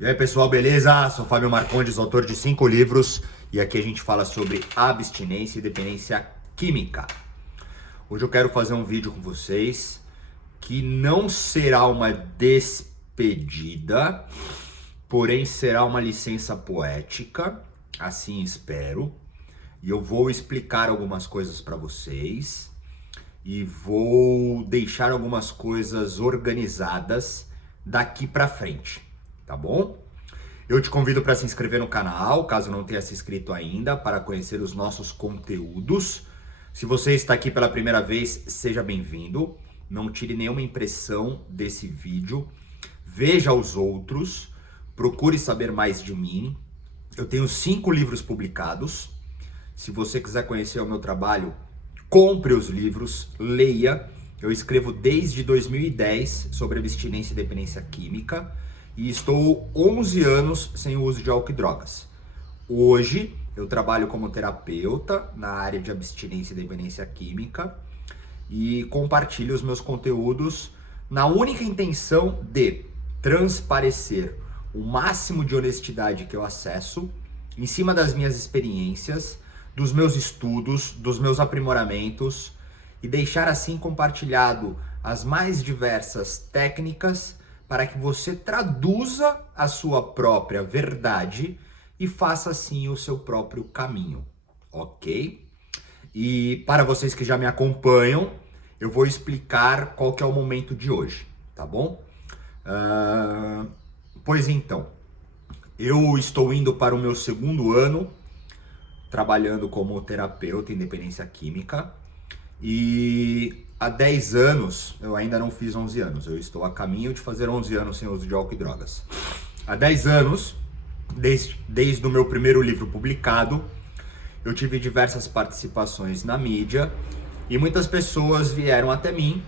E aí pessoal, beleza? Sou Fábio Marcondes, autor de 5 livros, e aqui a gente fala sobre abstinência e dependência química. Hoje eu quero fazer um vídeo com vocês que não será uma despedida, porém será uma licença poética, assim espero. E eu vou explicar algumas coisas para vocês e vou deixar algumas coisas organizadas daqui para frente. Tá bom? Eu te convido para se inscrever no canal, caso não tenha se inscrito ainda, para conhecer os nossos conteúdos. Se você está aqui pela primeira vez, seja bem-vindo. Não tire nenhuma impressão desse vídeo. Veja os outros, procure saber mais de mim. Eu tenho 5 livros publicados. Se você quiser conhecer o meu trabalho, compre os livros, leia. Eu escrevo desde 2010 sobre abstinência e dependência química. E estou 11 anos sem o uso de álcool e drogas. Hoje eu trabalho como terapeuta na área de abstinência e dependência química e compartilho os meus conteúdos na única intenção de transparecer o máximo de honestidade que eu acesso em cima das minhas experiências, dos meus estudos, dos meus aprimoramentos e deixar assim compartilhado as mais diversas técnicas para que você traduza a sua própria verdade e faça assim o seu próprio caminho, ok? E para vocês que já me acompanham, eu vou explicar qual que é o momento de hoje, tá bom? Pois então, eu estou indo para o meu 2º ano trabalhando como terapeuta em dependência química e há 10 anos, eu ainda não fiz 11 anos, eu estou a caminho de fazer 11 anos sem uso de álcool e drogas. Há 10 anos, desde o meu primeiro livro publicado, eu tive diversas participações na mídia e muitas pessoas vieram até mim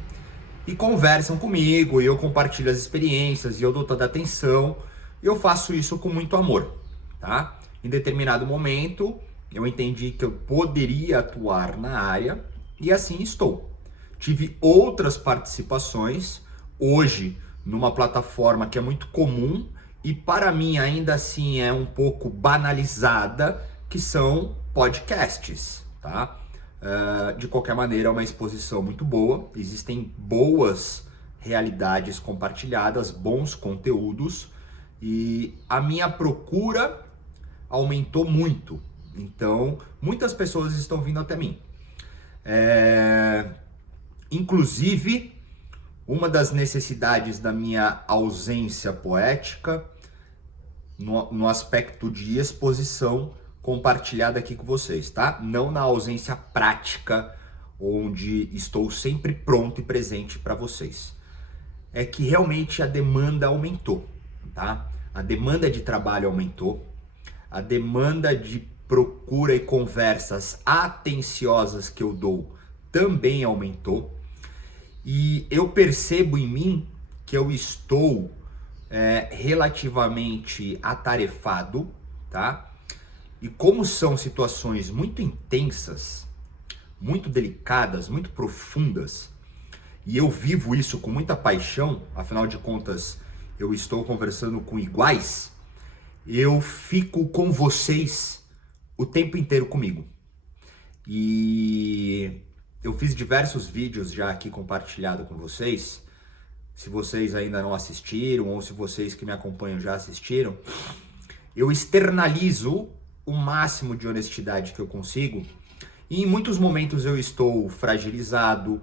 e conversam comigo, e eu compartilho as experiências, e eu dou toda a atenção, e eu faço isso com muito amor, tá? Em determinado momento, eu entendi que eu poderia atuar na área, e assim estou. Tive outras participações, hoje, numa plataforma que é muito comum, e para mim ainda assim é um pouco banalizada, que são podcasts, tá? De qualquer maneira, é uma exposição muito boa, existem boas realidades compartilhadas, bons conteúdos, e a minha procura aumentou muito, então muitas pessoas estão vindo até mim. Inclusive, uma das necessidades da minha ausência poética, no aspecto de exposição, compartilhada aqui com vocês, tá? Não na ausência prática, onde estou sempre pronto e presente para vocês. É que realmente a demanda aumentou, tá? A demanda de trabalho aumentou, a demanda de procura e conversas atenciosas que eu dou também aumentou, e eu percebo em mim que eu estou relativamente atarefado, tá? E como são situações muito intensas, muito delicadas, muito profundas, e eu vivo isso com muita paixão, afinal de contas, eu estou conversando com iguais, eu fico com vocês o tempo inteiro comigo. E eu fiz diversos vídeos já aqui compartilhado com vocês. Se vocês ainda não assistiram, ou se vocês que me acompanham já assistiram, eu externalizo o máximo de honestidade que eu consigo. E em muitos momentos eu estou fragilizado,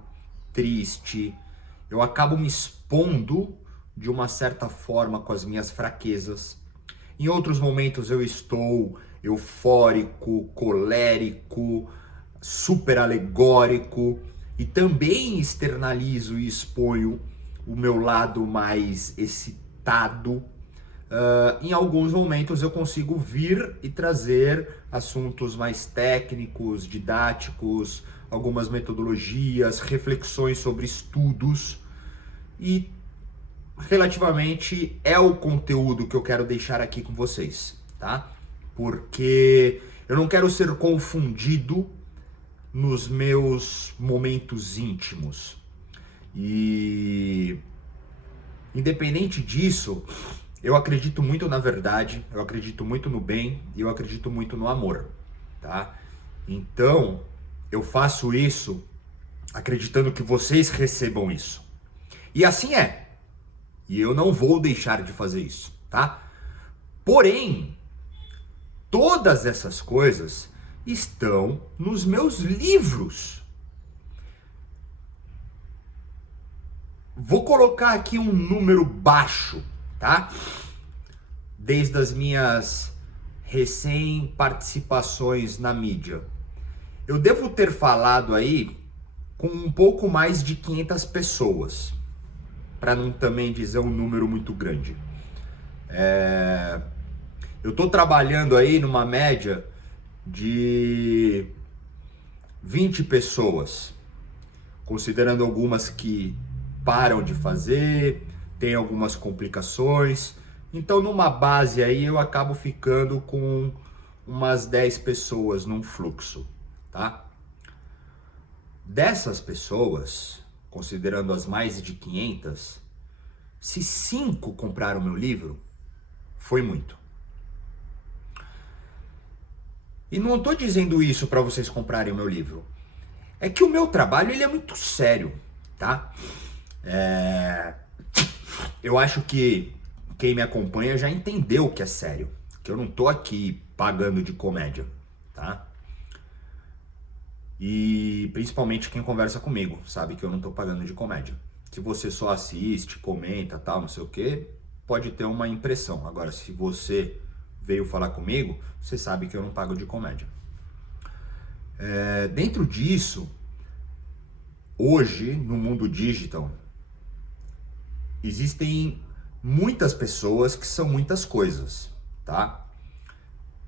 triste, eu acabo me expondo de uma certa forma com as minhas fraquezas. Em outros momentos eu estou eufórico, colérico, super alegórico, e também externalizo e exponho o meu lado mais excitado. Em alguns momentos eu consigo vir e trazer assuntos mais técnicos, didáticos, algumas metodologias, reflexões sobre estudos, e relativamente é o conteúdo que eu quero deixar aqui com vocês, tá? Porque eu não quero ser confundido nos meus momentos íntimos. E independente disso, eu acredito muito na verdade, eu acredito muito no bem e eu acredito muito no amor, tá? Então, eu faço isso acreditando que vocês recebam isso. E assim é. E eu não vou deixar de fazer isso, tá? Porém, todas essas coisas estão nos meus livros. Vou colocar aqui um número baixo, tá? Desde as minhas recém-participações na mídia. Eu devo ter falado aí com um pouco mais de 500 pessoas, para não também dizer um número muito grande. Eu estou trabalhando aí numa média de 20 pessoas, considerando algumas que param de fazer, tem algumas complicações. Então, numa base aí, eu acabo ficando com umas 10 pessoas num fluxo, tá? Dessas pessoas, considerando as mais de 500, se 5 compraram meu livro, foi muito. E não estou dizendo isso para vocês comprarem o meu livro. É que o meu trabalho ele é muito sério, tá? Eu acho que quem me acompanha já entendeu que é sério, que eu não tô aqui pagando de comédia, tá? E principalmente quem conversa comigo sabe que eu não tô pagando de comédia. Se você só assiste, comenta, tal, não sei o que, pode ter uma impressão. Agora, se você veio falar comigo, você sabe que eu não pago de comédia. Dentro disso, hoje, no mundo digital, existem muitas pessoas que são muitas coisas, tá?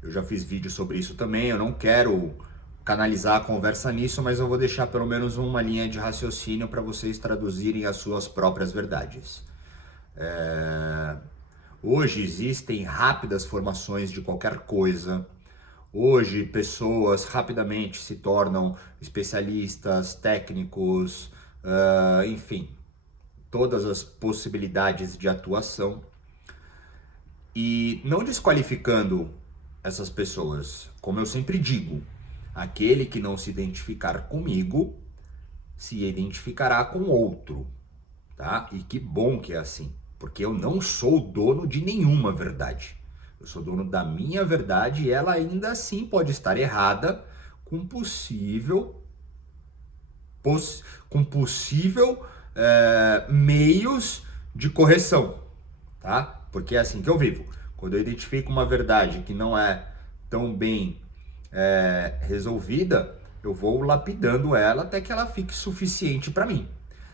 Eu já fiz vídeo sobre isso também, eu não quero canalizar a conversa nisso, mas eu vou deixar pelo menos uma linha de raciocínio para vocês traduzirem as suas próprias verdades. Hoje existem rápidas formações de qualquer coisa. Hoje pessoas rapidamente se tornam especialistas, técnicos, enfim, todas as possibilidades de atuação. E não desqualificando essas pessoas, como eu sempre digo, aquele que não se identificar comigo se identificará com outro, tá? E que bom que é assim, porque eu não sou dono de nenhuma verdade. Eu sou dono da minha verdade e ela ainda assim pode estar errada com possível meios de correção, tá? Porque é assim que eu vivo. Quando eu identifico uma verdade que não é tão bem resolvida, eu vou lapidando ela até que ela fique suficiente para mim.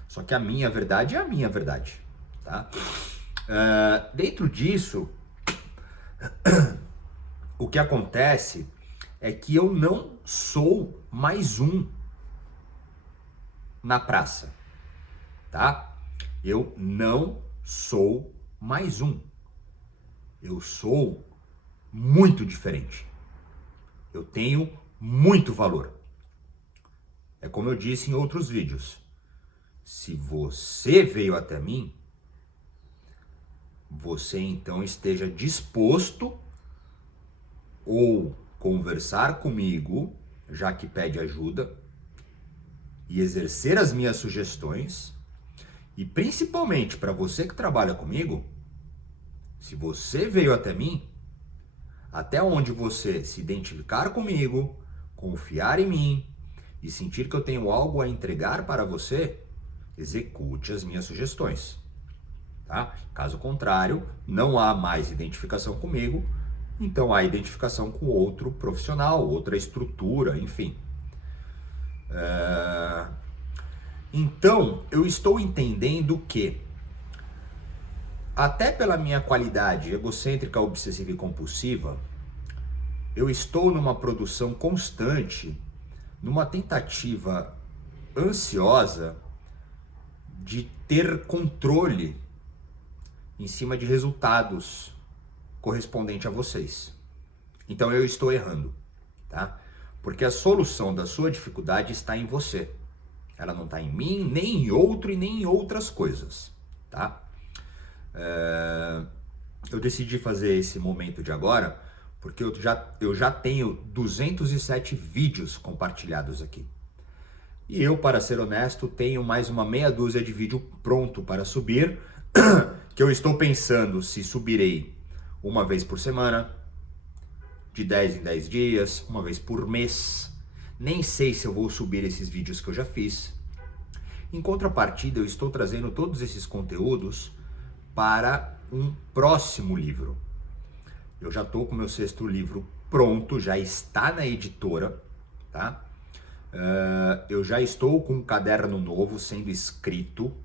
Só que a minha verdade é a minha verdade, tá? Dentro disso, o que acontece é que eu não sou mais um na praça, tá? Eu não sou mais um. Eu sou muito diferente. Eu tenho muito valor. É como eu disse em outros vídeos. Se você veio até mim, você então esteja disposto ou conversar comigo, já que pede ajuda, e exercer as minhas sugestões, e principalmente para você que trabalha comigo, se você veio até mim, até onde você se identificar comigo, confiar em mim e sentir que eu tenho algo a entregar para você, execute as minhas sugestões, tá? Caso contrário, não há mais identificação comigo, então há identificação com outro profissional, outra estrutura, enfim. Então, eu estou entendendo que, até pela minha qualidade egocêntrica, obsessiva e compulsiva, eu estou numa produção constante, numa tentativa ansiosa de ter controle em cima de resultados correspondente a vocês. Então eu estou errando, tá? Porque a solução da sua dificuldade está em você. Ela não está em mim, nem em outro e nem em outras coisas, tá? eu decidi fazer esse momento de agora porque eu já tenho 207 vídeos compartilhados aqui. E eu, para ser honesto, tenho mais uma meia dúzia de vídeo pronto para subir, que eu estou pensando se subirei uma vez por semana, de 10 em 10 dias, uma vez por mês. Nem sei se eu vou subir esses vídeos que eu já fiz. Em contrapartida, eu estou trazendo todos esses conteúdos para um próximo livro. Eu já estou com o meu 6º livro pronto, já está na editora, tá? Eu já estou com um caderno novo sendo escrito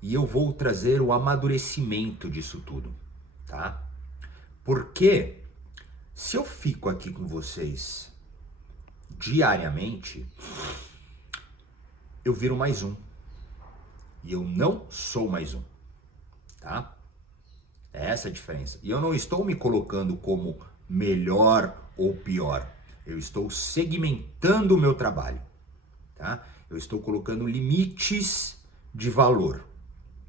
e eu vou trazer o amadurecimento disso tudo, tá? Porque se eu fico aqui com vocês diariamente, eu viro mais um. E eu não sou mais um, tá? É essa a diferença. E eu não estou me colocando como melhor ou pior. Eu estou segmentando o meu trabalho, tá? Eu estou colocando limites de valor,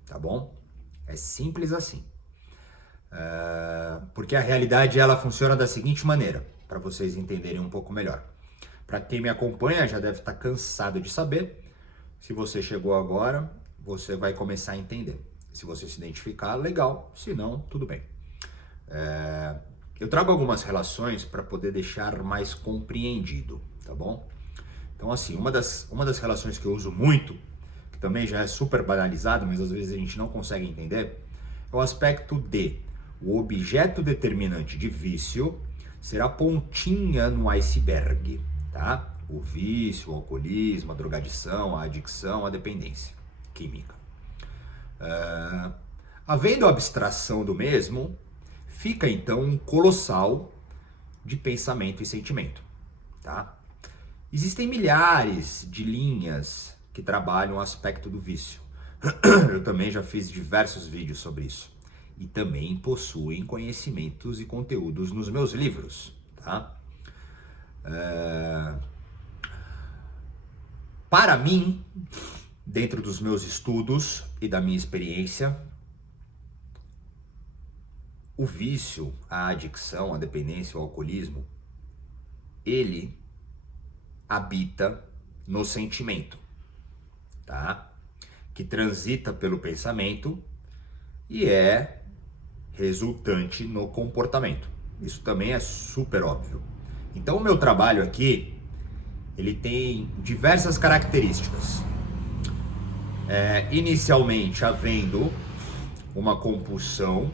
tá bom? É simples assim. Porque a realidade ela funciona da seguinte maneira, para vocês entenderem um pouco melhor. Para quem me acompanha já deve estar cansado de saber. Se você chegou agora, você vai começar a entender. Se você se identificar, legal. Se não, tudo bem. Eu trago algumas relações para poder deixar mais compreendido, tá bom? Então, assim, uma das relações que eu uso muito, que também já é super banalizado, mas às vezes a gente não consegue entender, é o aspecto de o objeto determinante de vício ser a pontinha no iceberg, tá? O vício, o alcoolismo, a drogadição, a adicção, a dependência química. Havendo abstração do mesmo, fica então um colossal de pensamento e sentimento, tá? Existem milhares de linhas que trabalham o aspecto do vício. Eu também já fiz diversos vídeos sobre isso. E também possuem conhecimentos e conteúdos nos meus livros, tá? Para mim, dentro dos meus estudos e da minha experiência, o vício, a adicção, a dependência, o alcoolismo, ele habita no sentimento, tá? Que transita pelo pensamento e é resultante no comportamento. Isso também é super óbvio. Então o meu trabalho aqui, ele tem diversas características. Inicialmente havendo uma compulsão,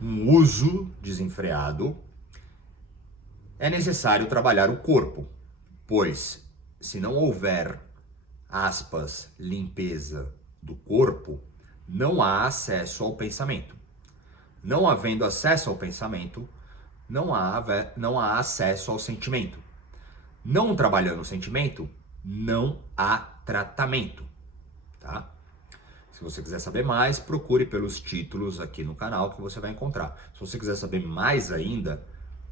um uso desenfreado, é necessário trabalhar o corpo, pois se não houver, aspas, limpeza do corpo, não há acesso ao pensamento. Não havendo acesso ao pensamento, não há acesso ao sentimento. Não trabalhando o sentimento, não há tratamento, tá? Se você quiser saber mais, procure pelos títulos aqui no canal que você vai encontrar. Se você quiser saber mais ainda,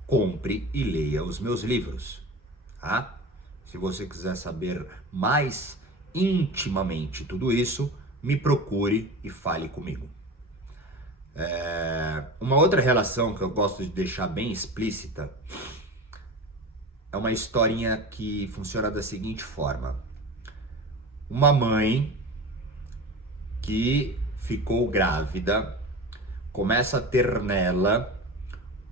compre e leia os meus livros, tá? Se você quiser saber mais intimamente tudo isso, me procure e fale comigo. Uma outra relação que eu gosto de deixar bem explícita é uma historinha que funciona da seguinte forma. Uma mãe que ficou grávida começa a ter nela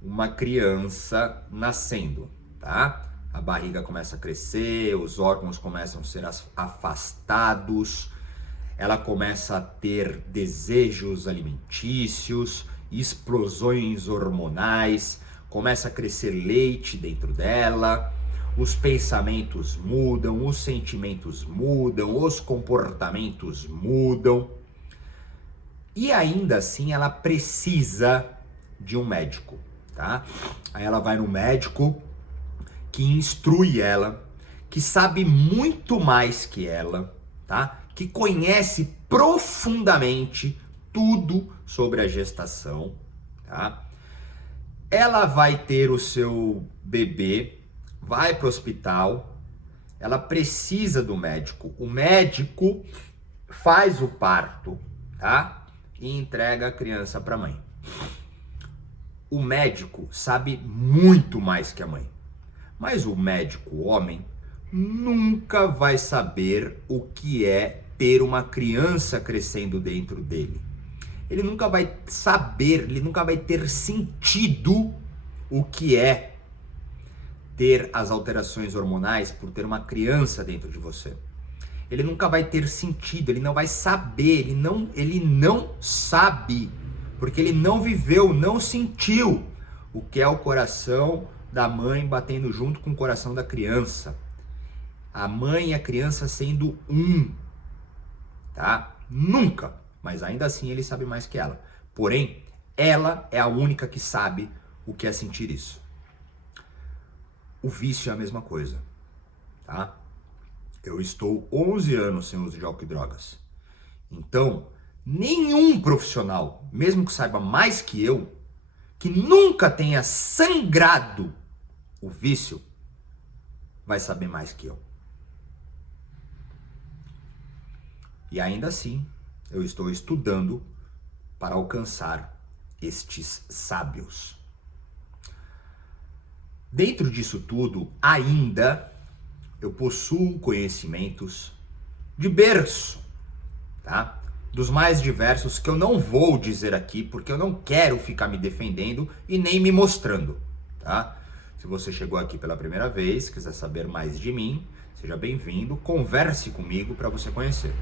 uma criança nascendo, tá? A barriga começa a crescer, os órgãos começam a ser afastados, ela começa a ter desejos alimentícios, explosões hormonais, começa a crescer leite dentro dela, os pensamentos mudam, os sentimentos mudam, os comportamentos mudam. E ainda assim ela precisa de um médico, tá? Aí ela vai no médico que instrui ela, que sabe muito mais que ela, tá? Que conhece profundamente tudo sobre a gestação, tá? Ela vai ter o seu bebê, vai para o hospital, ela precisa do médico, o médico faz o parto, tá? e entrega a criança para a mãe. O médico sabe muito mais que a mãe, mas o médico homem nunca vai saber o que é ter uma criança crescendo dentro dele. Ele nunca vai saber, ele nunca vai ter sentido o que é ter as alterações hormonais por ter uma criança dentro de você. Ele nunca vai ter sentido, ele não vai saber, ele não sabe, porque ele não viveu, não sentiu o que é o coração da mãe batendo junto com o coração da criança. A mãe e a criança sendo um, tá? Nunca, mas ainda assim ele sabe mais que ela. Porém, ela é a única que sabe o que é sentir isso. O vício é a mesma coisa, tá? Eu estou 11 anos sem uso de álcool e drogas. Então, nenhum profissional, mesmo que saiba mais que eu, que nunca tenha sangrado o vício, vai saber mais que eu. E ainda assim, eu estou estudando para alcançar estes sábios. Dentro disso tudo, ainda eu possuo conhecimentos de berço, tá? Dos mais diversos que eu não vou dizer aqui, porque eu não quero ficar me defendendo e nem me mostrando, tá? Se você chegou aqui pela primeira vez, quiser saber mais de mim, seja bem-vindo, converse comigo para você conhecer.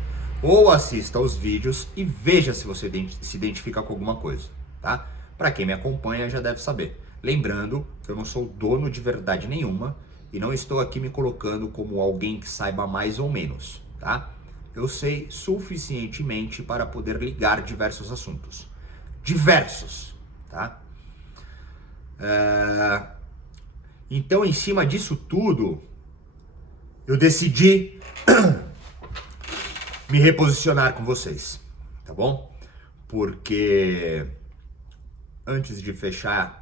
Ou assista aos vídeos e veja se você se identifica com alguma coisa, tá? Para quem me acompanha já deve saber. Lembrando que eu não sou dono de verdade nenhuma e não estou aqui me colocando como alguém que saiba mais ou menos, tá? Eu sei suficientemente para poder ligar diversos assuntos. Diversos, tá? Então, em cima disso tudo, eu decidi me reposicionar com vocês, tá bom? Porque antes de fechar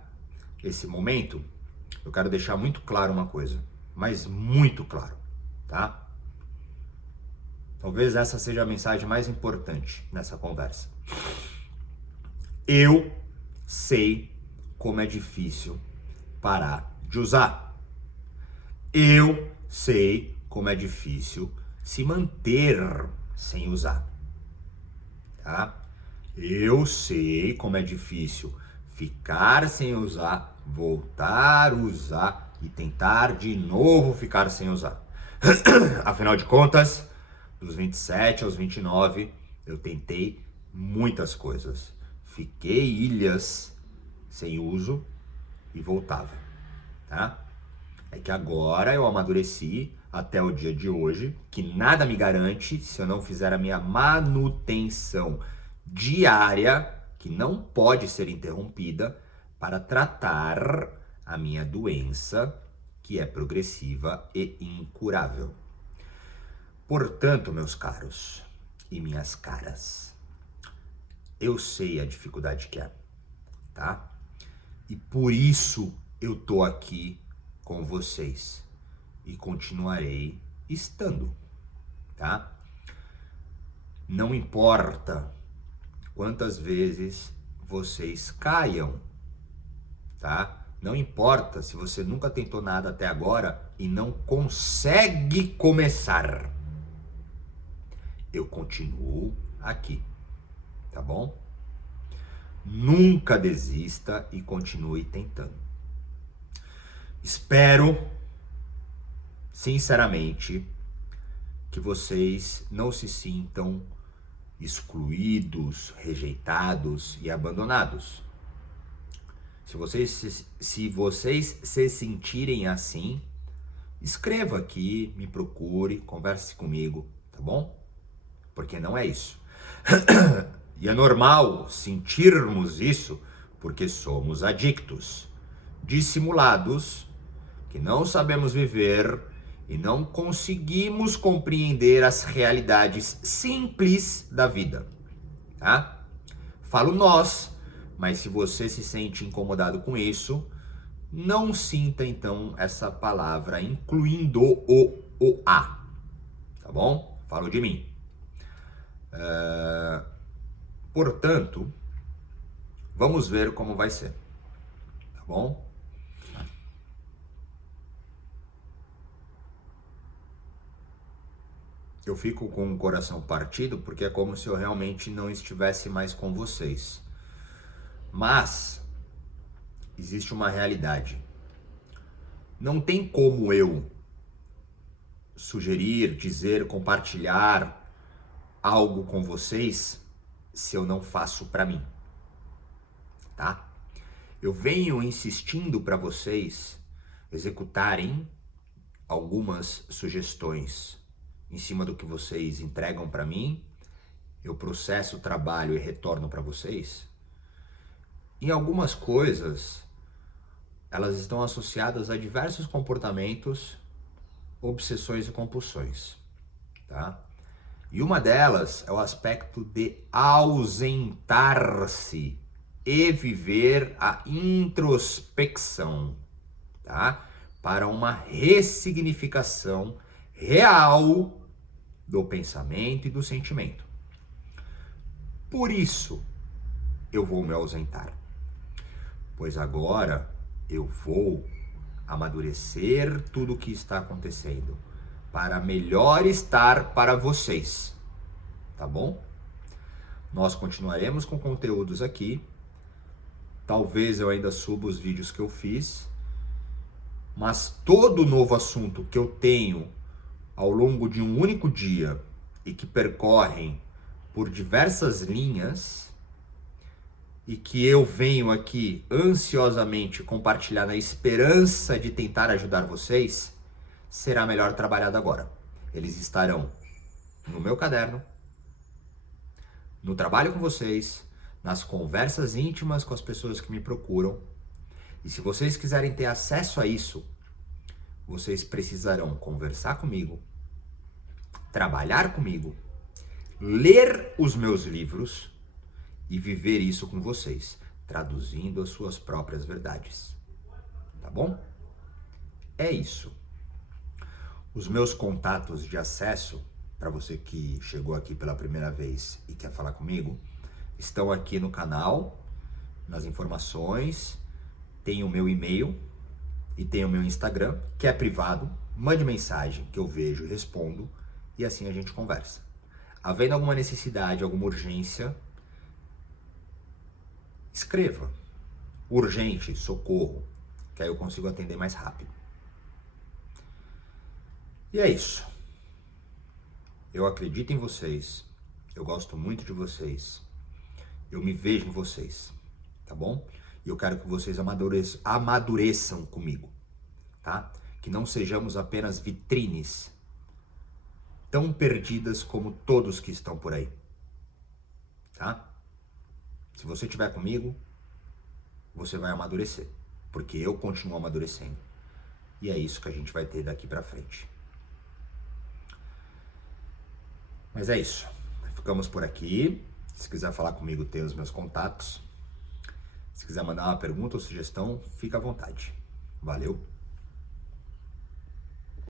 esse momento, eu quero deixar muito claro uma coisa, mas muito claro, tá? Talvez essa seja a mensagem mais importante nessa conversa. Eu sei como é difícil parar de usar. Eu sei como é difícil se manter sem usar, tá? Eu sei como é difícil ficar sem usar, voltar a usar e tentar de novo ficar sem usar. Afinal de contas, dos 27 aos 29, eu tentei muitas coisas. Fiquei ilhas sem uso e voltava, tá? É que agora eu amadureci até o dia de hoje, que nada me garante se eu não fizer a minha manutenção diária, que não pode ser interrompida, para tratar a minha doença, que é progressiva e incurável. Portanto, meus caros e minhas caras, eu sei a dificuldade que é, tá? E por isso eu tô aqui com vocês e continuarei estando, tá? Não importa quantas vezes vocês caiam, tá? Não importa se você nunca tentou nada até agora e não consegue começar. Eu continuo aqui, tá bom? Nunca desista e continue tentando. Espero, sinceramente, que vocês não se sintam excluídos, rejeitados e abandonados. Se vocês se sentirem assim, escreva aqui, me procure, converse comigo, tá bom? Porque não é isso. E é normal sentirmos isso porque somos adictos, dissimulados, que não sabemos viver e não conseguimos compreender as realidades simples da vida, tá? Falo nós, mas se você se sente incomodado com isso, não sinta então essa palavra incluindo o a, tá bom? Falo de mim. Portanto, vamos ver como vai ser, tá bom? Eu fico com o coração partido porque é como se eu realmente não estivesse mais com vocês. Mas existe uma realidade. Não tem como eu sugerir, dizer, compartilhar algo com vocês se eu não faço para mim, tá? Eu venho insistindo para vocês executarem algumas sugestões em cima do que vocês entregam para mim, eu processo o trabalho e retorno para vocês. Em algumas coisas, elas estão associadas a diversos comportamentos, obsessões e compulsões, tá? E uma delas é o aspecto de ausentar-se e viver a introspecção, tá? Para uma ressignificação real do pensamento e do sentimento. Por isso, eu vou me ausentar, pois agora eu vou amadurecer tudo o que está acontecendo para melhor estar para vocês, tá bom? Nós continuaremos com conteúdos aqui, talvez eu ainda suba os vídeos que eu fiz, mas todo novo assunto que eu tenho ao longo de um único dia e que percorrem por diversas linhas e que eu venho aqui ansiosamente compartilhar na esperança de tentar ajudar vocês, será melhor trabalhado agora. Eles estarão no meu caderno, no trabalho com vocês, nas conversas íntimas com as pessoas que me procuram. E se vocês quiserem ter acesso a isso, vocês precisarão conversar comigo, trabalhar comigo, ler os meus livros e viver isso com vocês, traduzindo as suas próprias verdades. Tá bom? É isso. Os meus contatos de acesso, para você que chegou aqui pela primeira vez e quer falar comigo, estão aqui no canal, nas informações, tem o meu e-mail e tem o meu Instagram, que é privado. Mande mensagem que eu vejo e respondo e assim a gente conversa. Havendo alguma necessidade, alguma urgência, escreva. Urgente, socorro, que aí eu consigo atender mais rápido. E é isso. Eu acredito em vocês. Eu gosto muito de vocês. Eu me vejo em vocês, tá bom? E eu quero que vocês amadureçam comigo, tá? Que não sejamos apenas vitrines tão perdidas como todos que estão por aí, tá? Se você estiver comigo, você vai amadurecer, porque eu continuo amadurecendo. E é isso que a gente vai ter daqui pra frente. Mas é isso. Ficamos por aqui. Se quiser falar comigo, tem os meus contatos. Se quiser mandar uma pergunta ou sugestão, fica à vontade. Valeu!